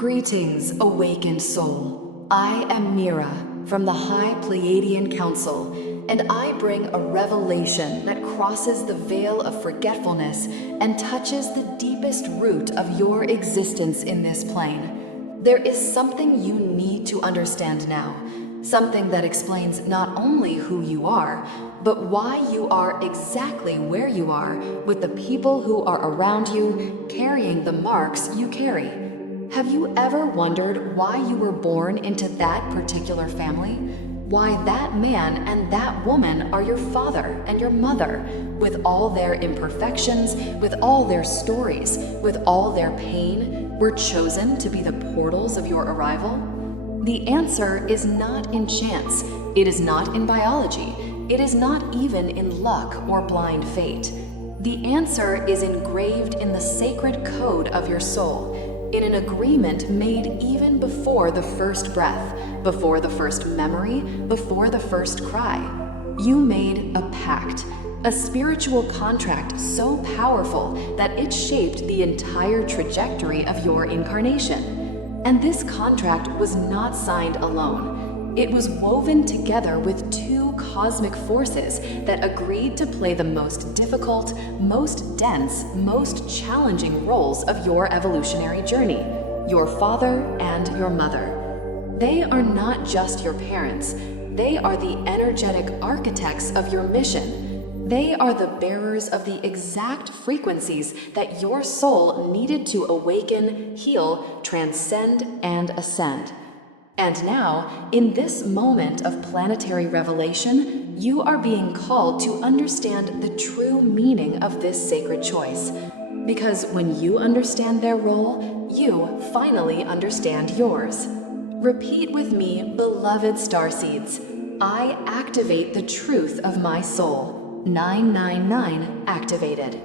Greetings, awakened soul. I am Mira from the High Pleiadian Council, and I bring a revelation that crosses the veil of forgetfulness and touches the deepest root of your existence in this plane. There is something you need to understand now, something that explains not only who you are, but why you are exactly where you are with the people who are around you, carrying the marks you carry. Have you ever wondered why you were born into that particular family? Why that man and that woman are your father and your mother, with all their imperfections, with all their stories, with all their pain, were chosen to be the portals of your arrival? The answer is not in chance. It is not in biology. It is not even in luck or blind fate. The answer is engraved in the sacred code of your soul, in an agreement made even before the first breath, before the first memory, before the first cry. You made a pact, a spiritual contract so powerful that it shaped the entire trajectory of your incarnation. And this contract was not signed alone. It was woven together with two cosmic forces that agreed to play the most difficult, most dense, most challenging roles of your evolutionary journey, your father and your mother. They are not just your parents. They are the energetic architects of your mission. They are the bearers of the exact frequencies that your soul needed to awaken, heal, transcend, and ascend. And now, in this moment of planetary revelation, you are being called to understand the true meaning of this sacred choice. Because when you understand their role, you finally understand yours. Repeat with me, beloved starseeds. I activate the truth of my soul. 999 activated.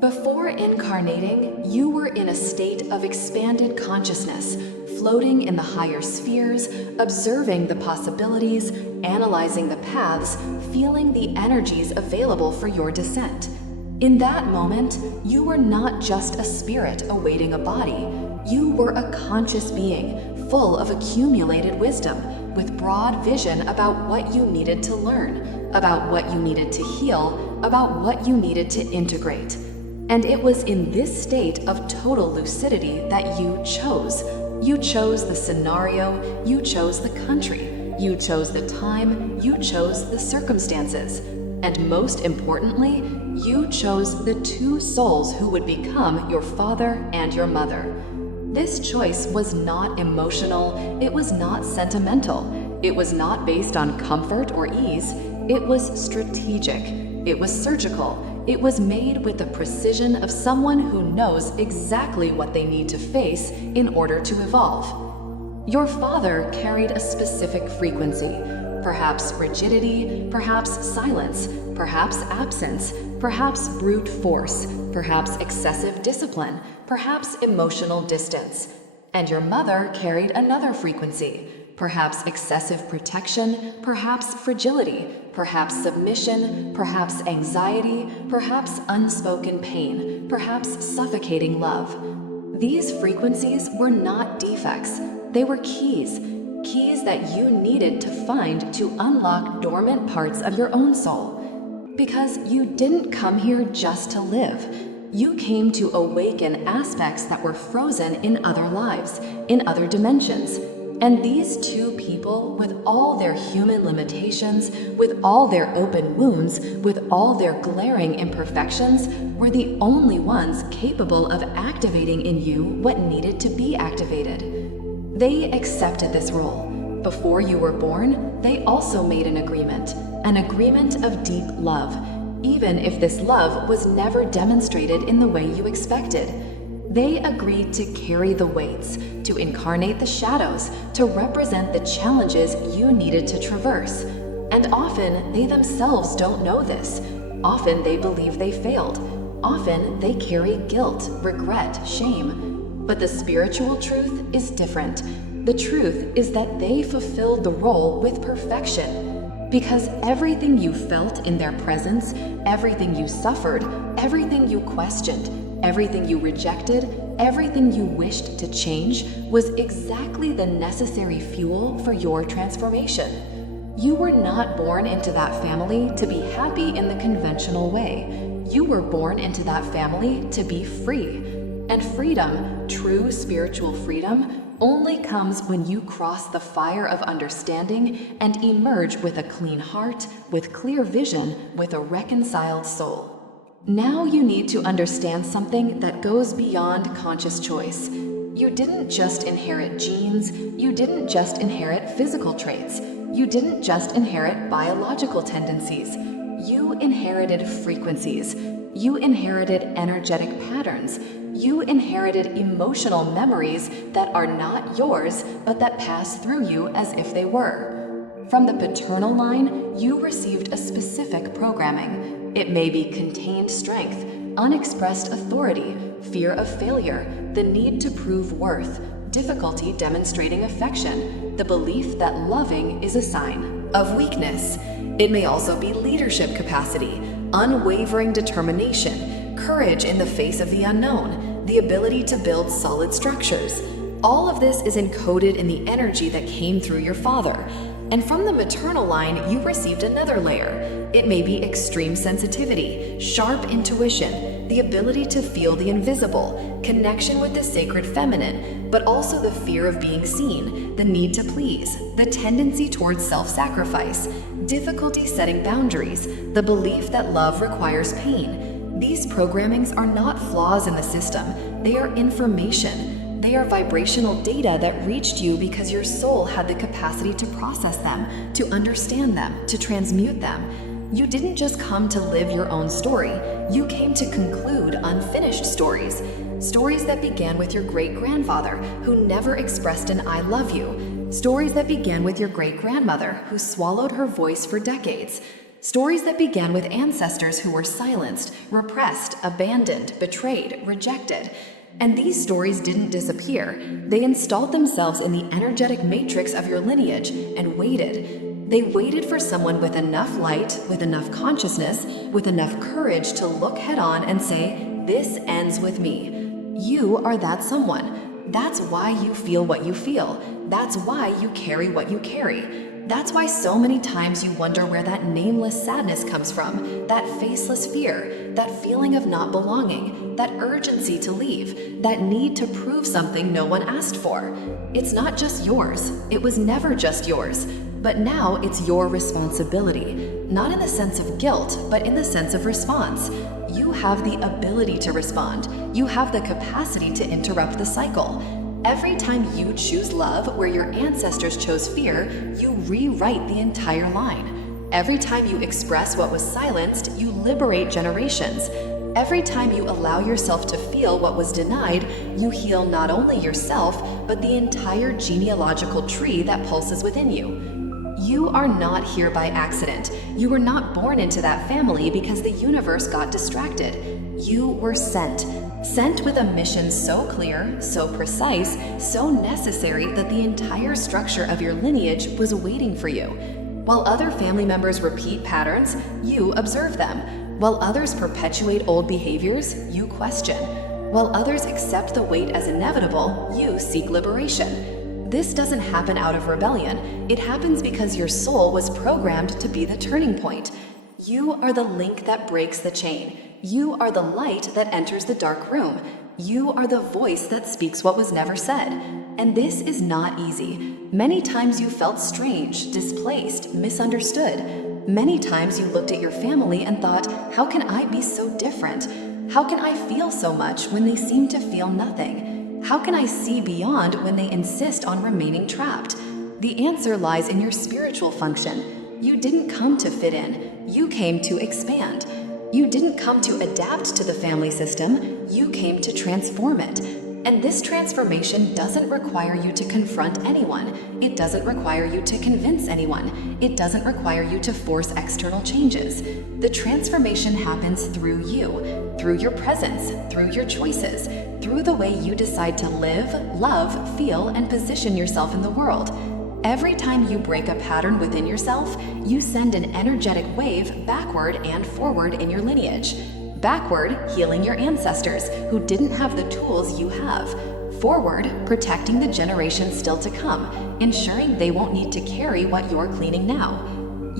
Before incarnating, you were in a state of expanded consciousness, floating in the higher spheres, observing the possibilities, analyzing the paths, feeling the energies available for your descent. In that moment, you were not just a spirit awaiting a body. You were a conscious being, full of accumulated wisdom, with broad vision about what you needed to learn, about what you needed to heal, about what you needed to integrate. And it was in this state of total lucidity that you chose. You chose the scenario, you chose the country, you chose the time, you chose the circumstances. And most importantly, you chose the two souls who would become your father and your mother. This choice was not emotional, it was not sentimental, it was not based on comfort or ease, it was strategic, it was surgical, it was made with the precision of someone who knows exactly what they need to face in order to evolve. Your father carried a specific frequency, perhaps rigidity, perhaps silence, perhaps absence, perhaps brute force, perhaps excessive discipline, perhaps emotional distance. And your mother carried another frequency, perhaps excessive protection, perhaps fragility, perhaps submission, perhaps anxiety, perhaps unspoken pain, perhaps suffocating love. These frequencies were not defects, they were keys that you needed to find to unlock dormant parts of your own soul. Because you didn't come here just to live. You came to awaken aspects that were frozen in other lives, in other dimensions. And these two people, with all their human limitations, with all their open wounds, with all their glaring imperfections, were the only ones capable of activating in you what needed to be activated. They accepted this role. Before you were born, they also made an agreement of deep love, even if this love was never demonstrated in the way you expected. They agreed to carry the weights, to incarnate the shadows, to represent the challenges you needed to traverse. And often, they themselves don't know this. Often, they believe they failed. Often, they carry guilt, regret, shame. But the spiritual truth is different. The truth is that they fulfilled the role with perfection. Because everything you felt in their presence, everything you suffered, everything you questioned, Everything you rejected, everything you wished to change was exactly the necessary fuel for your transformation. You were not born into that family to be happy in the conventional way. You were born into that family to be free. And freedom, true spiritual freedom, only comes when you cross the fire of understanding and emerge with a clean heart, with clear vision, with a reconciled soul. Now you need to understand something that goes beyond conscious choice. You didn't just inherit genes, you didn't just inherit physical traits, you didn't just inherit biological tendencies. You inherited frequencies, you inherited energetic patterns, you inherited emotional memories that are not yours but that pass through you as if they were. From the paternal line, you received a specific programming. It may be contained strength, unexpressed authority, fear of failure, the need to prove worth, difficulty demonstrating affection, the belief that loving is a sign of weakness. It may also be leadership capacity, unwavering determination, courage in the face of the unknown, the ability to build solid structures. All of this is encoded in the energy that came through your father. And from the maternal line, you received another layer. It may be extreme sensitivity, sharp intuition, the ability to feel the invisible, connection with the sacred feminine, but also the fear of being seen, the need to please, the tendency towards self-sacrifice, difficulty setting boundaries, the belief that love requires pain. These programmings are not flaws in the system, they are information. They are vibrational data that reached you because your soul had the capacity to process them, to understand them, to transmute them. You didn't just come to live your own story, you came to conclude unfinished stories. Stories that began with your great-grandfather, who never expressed an I love you. Stories that began with your great-grandmother, who swallowed her voice for decades. Stories that began with ancestors who were silenced, repressed, abandoned, betrayed, rejected. And these stories didn't disappear. They installed themselves in the energetic matrix of your lineage and waited. They waited for someone with enough light, with enough consciousness, with enough courage to look head on and say, "This ends with me." You are that someone. That's why you feel what you feel. That's why you carry what you carry. That's why so many times you wonder where that nameless sadness comes from, that faceless fear, that feeling of not belonging, that urgency to leave, that need to prove something no one asked for. It's not just yours. It was never just yours. But now it's your responsibility, not in the sense of guilt, but in the sense of response. You have the ability to respond. You have the capacity to interrupt the cycle. Every time you choose love where your ancestors chose fear, you rewrite the entire line. Every time you express what was silenced, you liberate generations. Every time you allow yourself to feel what was denied, you heal not only yourself, but the entire genealogical tree that pulses within you. You are not here by accident. You were not born into that family because the universe got distracted. You were sent with a mission so clear, so precise, so necessary that the entire structure of your lineage was waiting for you. While other family members repeat patterns, you observe them. While others perpetuate old behaviors, you question. While others accept the weight as inevitable, you seek liberation. This doesn't happen out of rebellion. It happens because your soul was programmed to be the turning point. You are the link that breaks the chain. You are the light that enters the dark room. You are the voice that speaks what was never said. And this is not easy. Many times you felt strange, displaced, misunderstood. Many times you looked at your family and thought, how can I be so different? How can I feel so much when they seem to feel nothing? How can I see beyond when they insist on remaining trapped? The answer lies in your spiritual function. You didn't come to fit in. You came to expand. You didn't come to adapt to the family system. You came to transform it. And this transformation doesn't require you to confront anyone. It doesn't require you to convince anyone. It doesn't require you to force external changes. The transformation happens through you, through your presence, through your choices, through the way you decide to live, love, feel, and position yourself in the world. Every time you break a pattern within yourself, you send an energetic wave backward and forward in your lineage. Backward, healing your ancestors who didn't have the tools you have. Forward, protecting the generations still to come, ensuring they won't need to carry what you're cleaning now.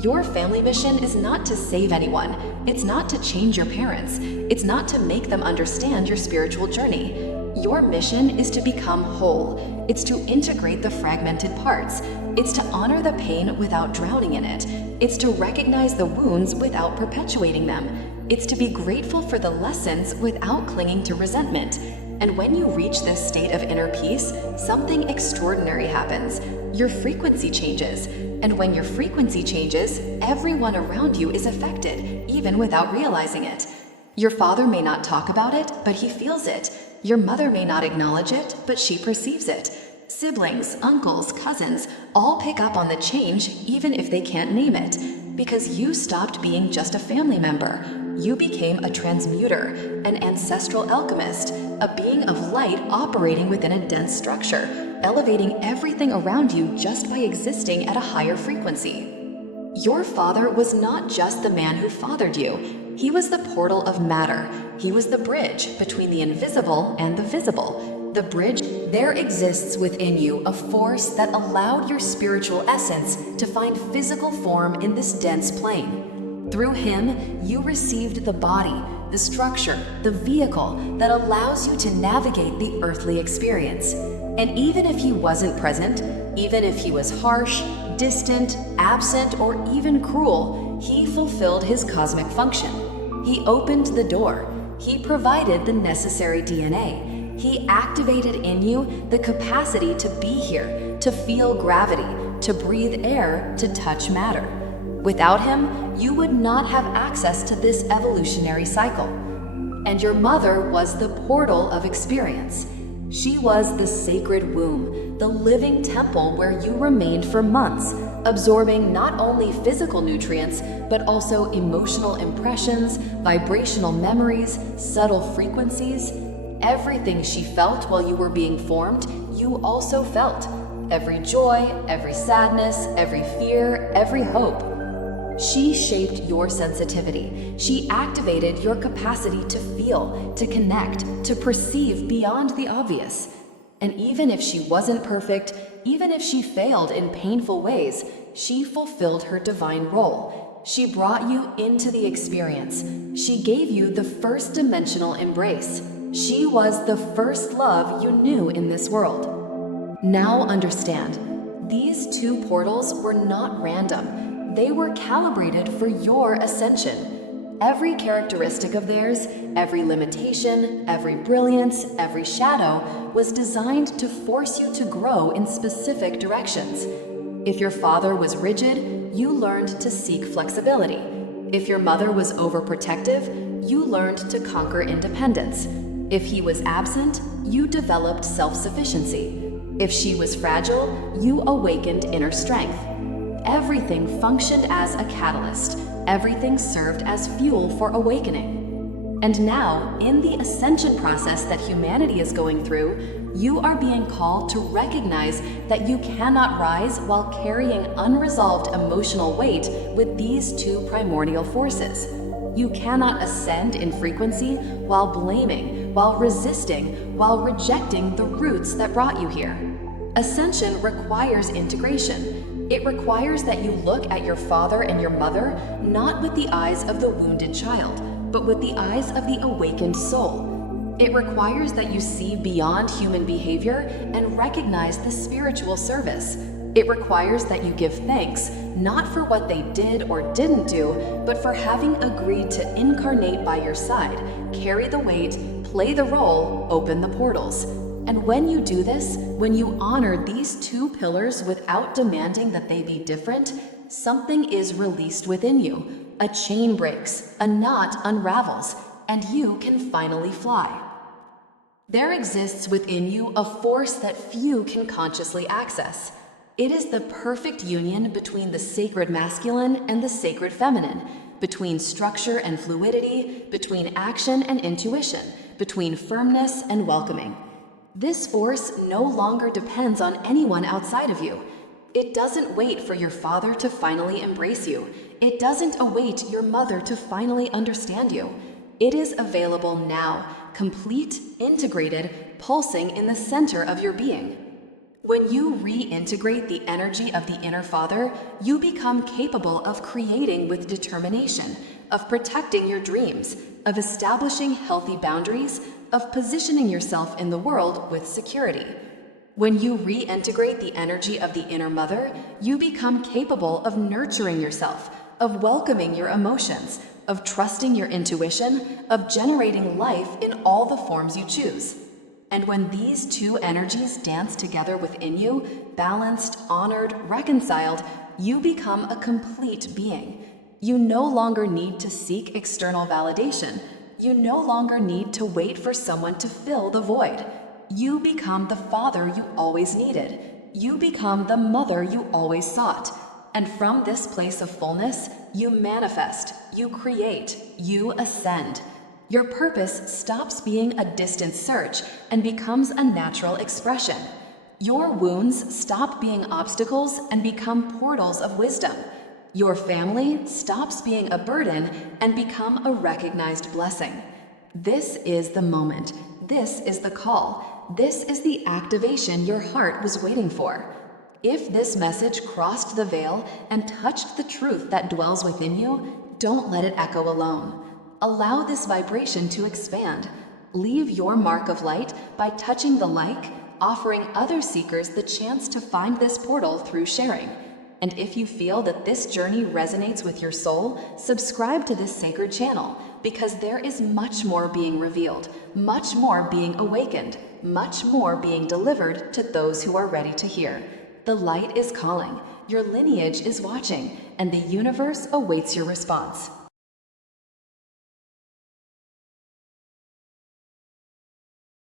Your family mission is not to save anyone. It's not to change your parents. It's not to make them understand your spiritual journey. Your mission is to become whole. It's to integrate the fragmented parts. It's to honor the pain without drowning in it. It's to recognize the wounds without perpetuating them. It's to be grateful for the lessons without clinging to resentment. And when you reach this state of inner peace, something extraordinary happens. Your frequency changes. And when your frequency changes, everyone around you is affected, even without realizing it. Your father may not talk about it, but he feels it. Your mother may not acknowledge it, but she perceives it. Siblings, uncles, cousins, all pick up on the change, even if they can't name it. Because you stopped being just a family member. You became a transmuter, an ancestral alchemist, a being of light operating within a dense structure, elevating everything around you just by existing at a higher frequency. Your father was not just the man who fathered you. He was the portal of matter. He was the bridge between the invisible and the visible. The bridge, there exists within you a force that allowed your spiritual essence to find physical form in this dense plane. Through him, you received the body, the structure, the vehicle that allows you to navigate the earthly experience. And even if he wasn't present, even if he was harsh, distant, absent, or even cruel, he fulfilled his cosmic function. He opened the door. He provided the necessary DNA. He activated in you the capacity to be here, to feel gravity, to breathe air, to touch matter. Without him, you would not have access to this evolutionary cycle. And your mother was the portal of experience. She was the sacred womb, the living temple where you remained for months, absorbing not only physical nutrients, but also emotional impressions, vibrational memories, subtle frequencies. Everything she felt while you were being formed, you also felt. Every joy, every sadness, every fear, every hope. She shaped your sensitivity. She activated your capacity to feel, to connect, to perceive beyond the obvious. And even if she wasn't perfect, even if she failed in painful ways, she fulfilled her divine role. She brought you into the experience. She gave you the first dimensional embrace. She was the first love you knew in this world. Now understand, these two portals were not random. They were calibrated for your ascension. Every characteristic of theirs, every limitation, every brilliance, every shadow was designed to force you to grow in specific directions. If your father was rigid, you learned to seek flexibility. If your mother was overprotective, you learned to conquer independence. If he was absent, you developed self-sufficiency. If she was fragile, you awakened inner strength. Everything functioned as a catalyst. Everything served as fuel for awakening. And now, in the ascension process that humanity is going through, you are being called to recognize that you cannot rise while carrying unresolved emotional weight with these two primordial forces. You cannot ascend in frequency while blaming, while resisting, while rejecting the roots that brought you here. Ascension requires integration. It requires that you look at your father and your mother not with the eyes of the wounded child, but with the eyes of the awakened soul. It requires that you see beyond human behavior and recognize the spiritual service. It requires that you give thanks, not for what they did or didn't do, but for having agreed to incarnate by your side, carry the weight, play the role, open the portals. And when you do this, when you honor these two pillars without demanding that they be different, something is released within you. A chain breaks, a knot unravels, and you can finally fly. There exists within you a force that few can consciously access. It is the perfect union between the sacred masculine and the sacred feminine, between structure and fluidity, between action and intuition, between firmness and welcoming. This force no longer depends on anyone outside of you. It doesn't wait for your father to finally embrace you. It doesn't await your mother to finally understand you. It is available now, complete, integrated, pulsing in the center of your being. When you reintegrate the energy of the inner father, you become capable of creating with determination, of protecting your dreams, of establishing healthy boundaries, of positioning yourself in the world with security. When you reintegrate the energy of the inner mother, you become capable of nurturing yourself, of welcoming your emotions, of trusting your intuition, of generating life in all the forms you choose. And when these two energies dance together within you, balanced, honored, reconciled, you become a complete being. You no longer need to seek external validation. You no longer need to wait for someone to fill the void. You become the father you always needed. You become the mother you always sought. And from this place of fullness, you manifest, you create, you ascend. Your purpose stops being a distant search and becomes a natural expression. Your wounds stop being obstacles and become portals of wisdom. Your family stops being a burden and become a recognized blessing. This is the moment. This is the call. This is the activation your heart was waiting for. If this message crossed the veil and touched the truth that dwells within you, don't let it echo alone. Allow this vibration to expand. Leave your mark of light by touching the like, offering other seekers the chance to find this portal through sharing. And if you feel that this journey resonates with your soul, subscribe to this sacred channel, because there is much more being revealed, much more being awakened, much more being delivered to those who are ready to hear. The light is calling, your lineage is watching, and the universe awaits your response.